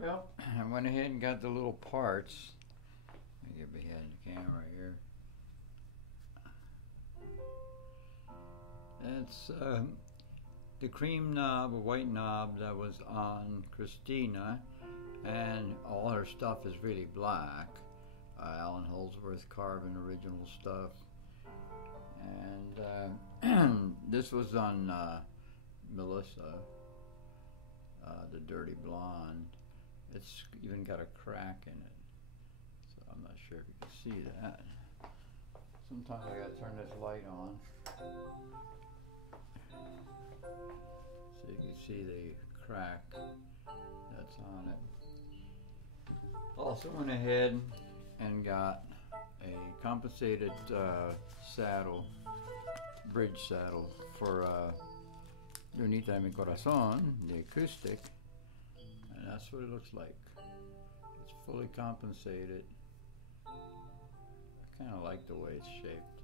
Well, I went ahead and got the little parts. Let me get behind the camera here. That's the cream knob, a white knob that was on Christina, and all her stuff is really black. Allen Holdsworth carbon original stuff, and this was on Melisa, the dirty blonde. It's even got a crack in it, so I'm not sure if you can see that. Sometimes I gotta turn this light on so you can see the crack that's on it. Also went ahead and got a compensated saddle, bridge saddle for Lunita Mi Corazon, the acoustic, and that's what it looks like. It's fully compensated. I kind of like the way it's shaped.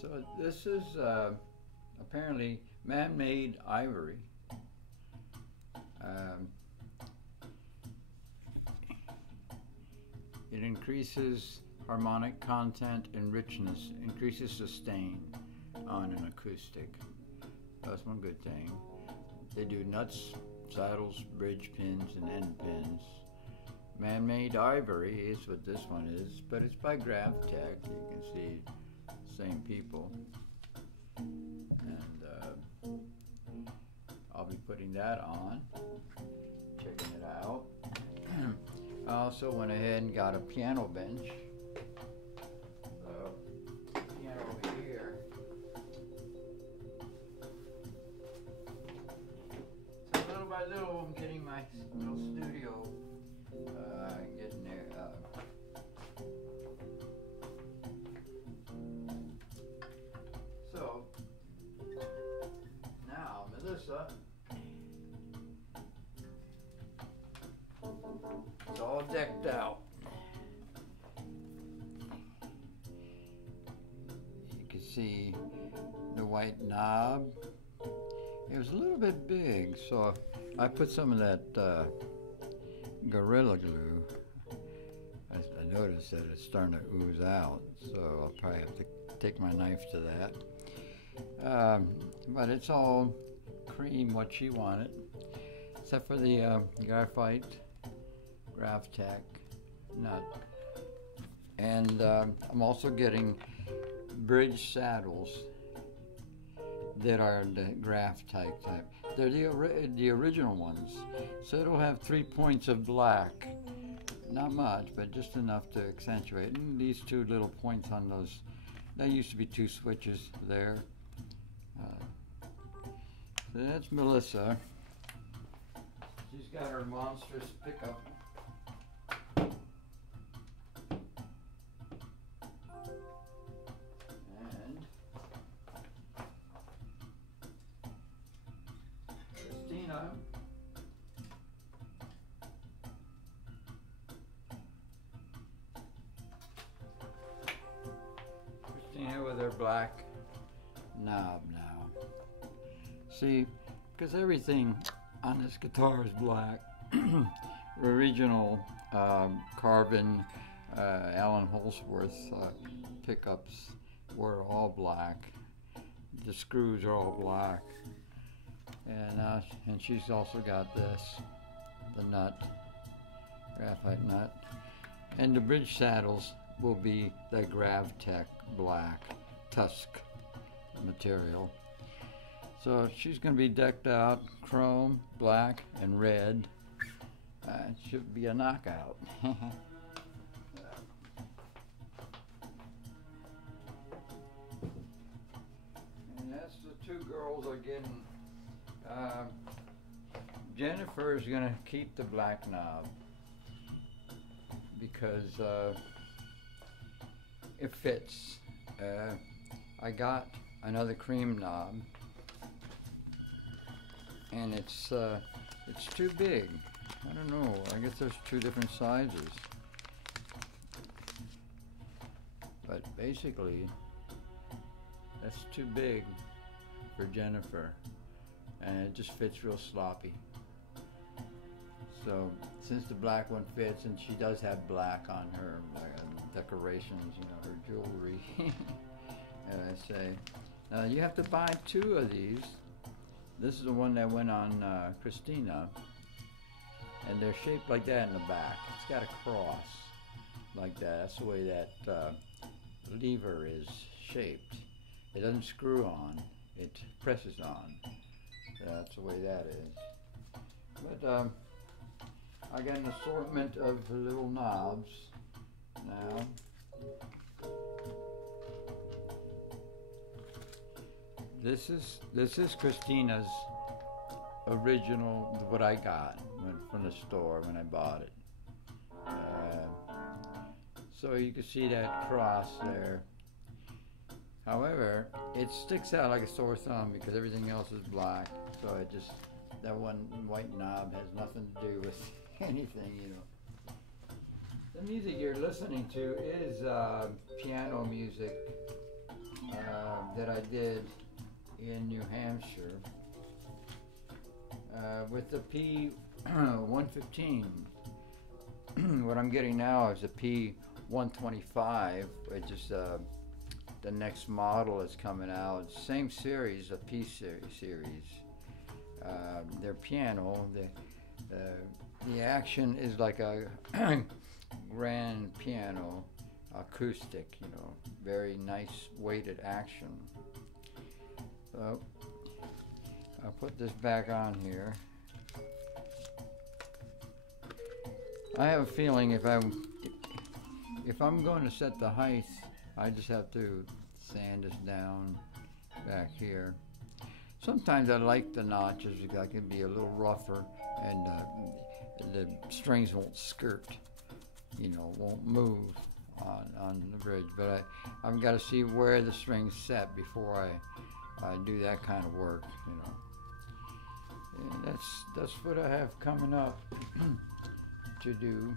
So this is apparently man-made ivory. It increases harmonic content and richness, increases sustain on an acoustic. That's one good thing. They do nuts, saddles, bridge pins, and end pins. Man-made ivory is what this one is, but it's by Graph-Tech. You can see same people. And I'll be putting that on, checking it out. I also went ahead and got a piano bench. So, piano over here. So little by little, I'm getting my little studio getting there. So now, Melisa. It's all decked out. You can see the white knob. It was a little bit big, so I put some of that Gorilla Glue. I noticed that it's starting to ooze out, so I'll probably have to take my knife to that. But it's all cream, what she wanted, except for the Graph-Tech nut. And I'm also getting bridge saddles that are the Graph-Tech type. They're the original ones. So it'll have 3 points of black. Not much, but just enough to accentuate. And these two little points on those, there used to be 2 switches there. So that's Melisa. She's got her monstrous pickup. And Christina. Christina with her black knob now. See, because everything on this guitar is black. Original carbon Allen Holdsworth pickups were all black. The screws are all black. And she's also got this, the nut, graphite nut. And the bridge saddles will be the Graph-Tech black tusk material. So she's going to be decked out, chrome, black, and red. It should be a knockout. And that's the 2 girls are getting. Jennifer is going to keep the black knob because it fits. I got another cream knob, and it's too big. I don't know. I guess there's 2 different sizes. But basically, that's too big for Jennifer, and it just fits real sloppy. So since the black one fits, and she does have black on her decorations, you know, her jewelry, as I say. You have to buy 2 of these. This is the one that went on Cristina, and they're shaped like that in the back. It's got a cross like that. That's the way that lever is shaped. It doesn't screw on, it presses on. That's the way that is. But I got an assortment of little knobs now. This is Christina's original, what I got from the store when I bought it. So you can see that cross there. However, it sticks out like a sore thumb because everything else is black. So it just, that one white knob has nothing to do with anything, you know. The music you're listening to is piano music that I did in New Hampshire with the P115. What I'm getting now is a P125, which is the next model is coming out. Same series, a P series. Their piano, the action is like a grand piano, acoustic, you know, very nice weighted action. So I'll put this back on here. I have a feeling if I'm going to set the height, I just have to sand this down back here. Sometimes I like the notches because I can be a little rougher and the strings won't skirt, you know, won't move on the bridge. But I've got to see where the strings set before I do that kind of work, you know. And that's what I have coming up to do.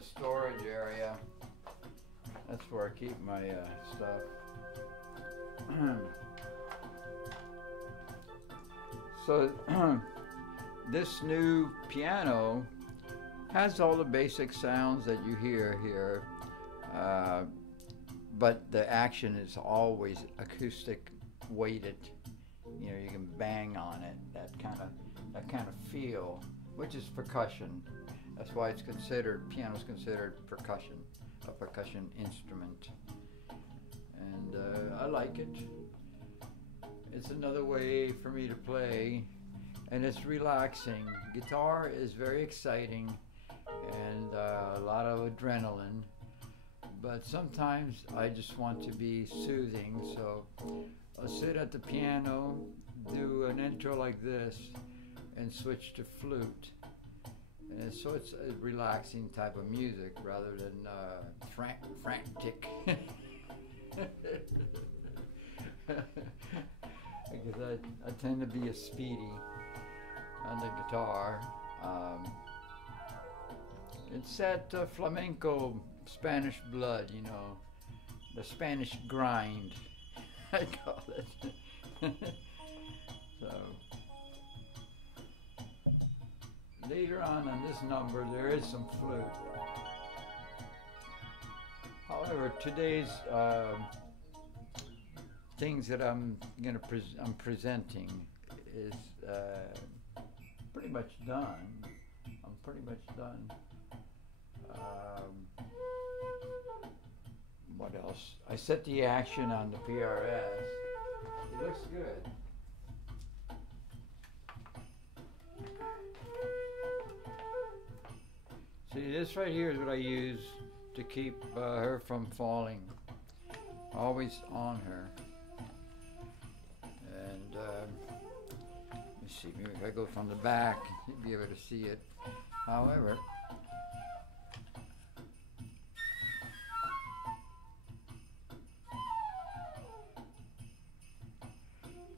Storage area. That's where I keep my stuff. So this new piano has all the basic sounds that you hear here, but the action is always acoustic weighted. You know, you can bang on it. That kind of feel, which is percussion. That's why it's considered, piano's considered percussion, a percussion instrument. And I like it. It's another way for me to play, and it's relaxing. Guitar is very exciting and a lot of adrenaline, but sometimes I just want to be soothing, so I'll sit at the piano, do an intro like this, and switch to flute. And so it's a relaxing type of music rather than frantic. Because I tend to be a speedy on the guitar. It's that flamenco Spanish blood, you know, the Spanish grind, I call it. So. Later on this number, there is some flute. However, today's things that I'm presenting is pretty much done. I'm pretty much done. What else? I set the action on the PRS. It looks good. See, this right here is what I use to keep her from falling. Always on her. And let me see, maybe if I go from the back, you'll be able to see it. However,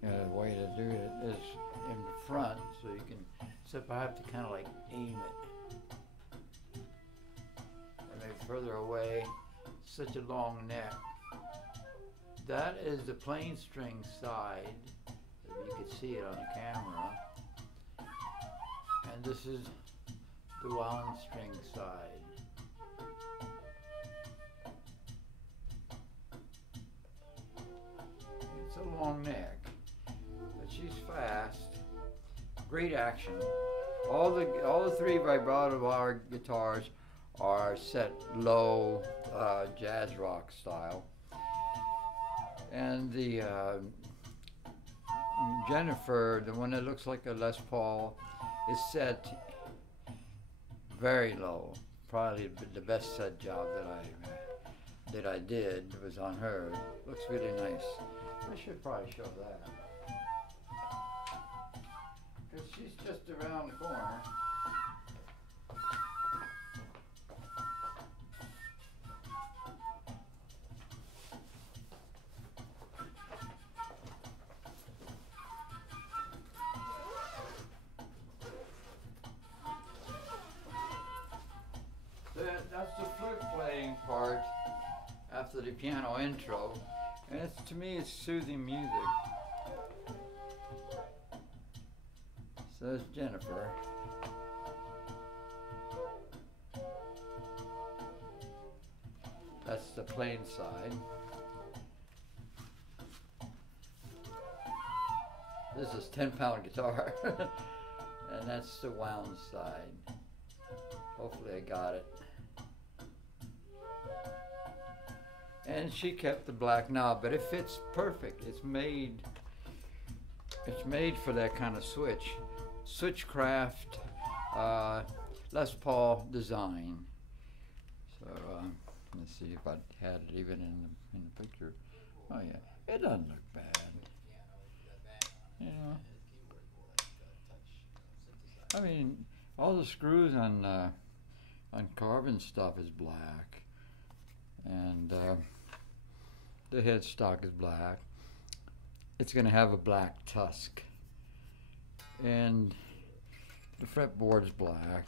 the way to do it is in front, so you can except I have to kind of like aim it. And maybe further away, such a long neck. That is the plain string side, if you could see it on the camera. And this is the wound string side. It's a long neck, but she's fast. Great action. All the three vibrato bar guitars are set low, jazz rock style, and the Jennifer, the one that looks like a Les Paul, is set very low. Probably the best set job that I did was on her. Looks really nice. I should probably show that, because she's just around the corner. That's the flute playing part after the piano intro, and to me it's soothing music. So there's Jennifer. That's the plain side. This is 10-pound guitar, and that's the wound side. Hopefully I got it. And she kept the black knob, but it fits perfect. It's made for that kind of switch. Switchcraft, Les Paul design. So let's see if I had it even in the picture. Oh yeah, it doesn't look bad. You know, I mean, all the screws on carbon stuff is black, and the headstock is black. It's going to have a black tusk, and the fretboard is black.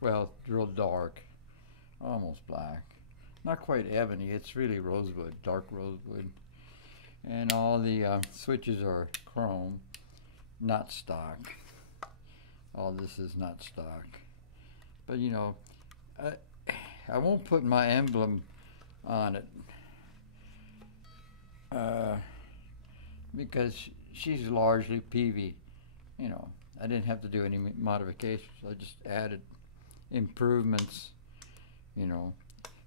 Well, real dark, almost black. Not quite ebony. It's really rosewood, dark rosewood. And all the switches are chrome, not stock. All this is not stock. But you know, I won't put my emblem on it because she's largely PV. You know, I didn't have to do any modifications. I just added improvements, you know,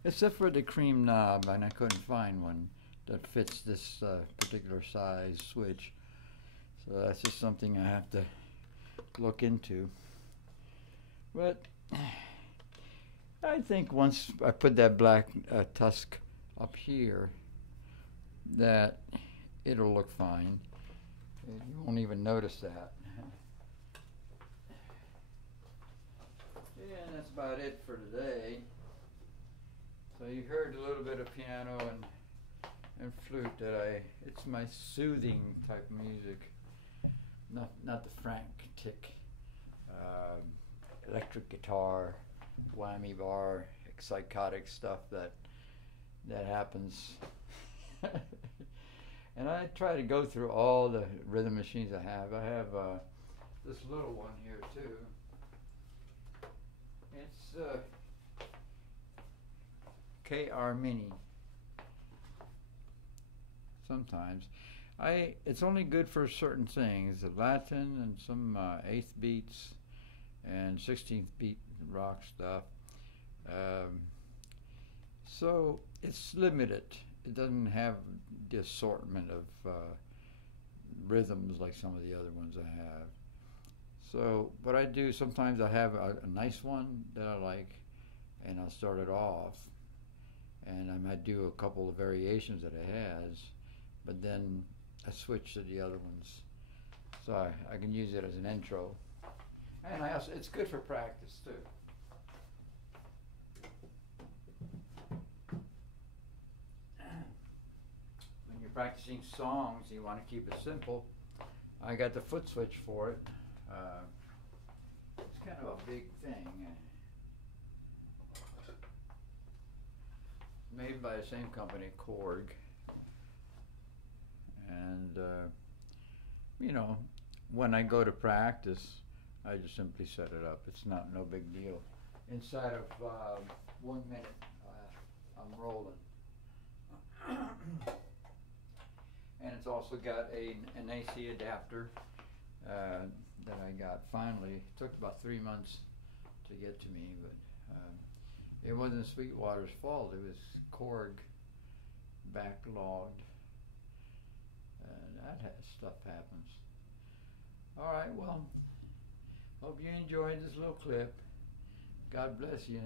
except for the cream knob, and I couldn't find one that fits this particular size switch. So that's just something I have to look into. But I think once I put that black tusk up here, that it'll look fine. You won't even notice that. Yeah, and that's about it for today. So you heard a little bit of piano and flute it's my soothing type of music, not the frantic electric guitar, whammy bar, psychotic stuff that happens. And I try to go through all the rhythm machines I have. I have this little one here too. It's KR Mini. Sometimes it's only good for certain things, the Latin and some 8th beats and 16th beat rock stuff. So it's limited. It doesn't have the assortment of rhythms like some of the other ones I have. So what I do, sometimes I have a nice one that I like, and I'll start it off, and I might do a couple of variations that it has, but then I switch to the other ones, so I can use it as an intro. And it's good for practice too. When you're practicing songs, you want to keep it simple. I got the foot switch for it. kind of a big thing. Made by the same company, Korg. And, you know, when I go to practice, I just simply set it up. It's not no big deal. Inside of 1 minute, I'm rolling. And it's also got an AC adapter that I got finally. It took about 3 months to get to me, but it wasn't Sweetwater's fault. It was Korg backlogged. Stuff happens. All right, well, hope you enjoyed this little clip. God bless you.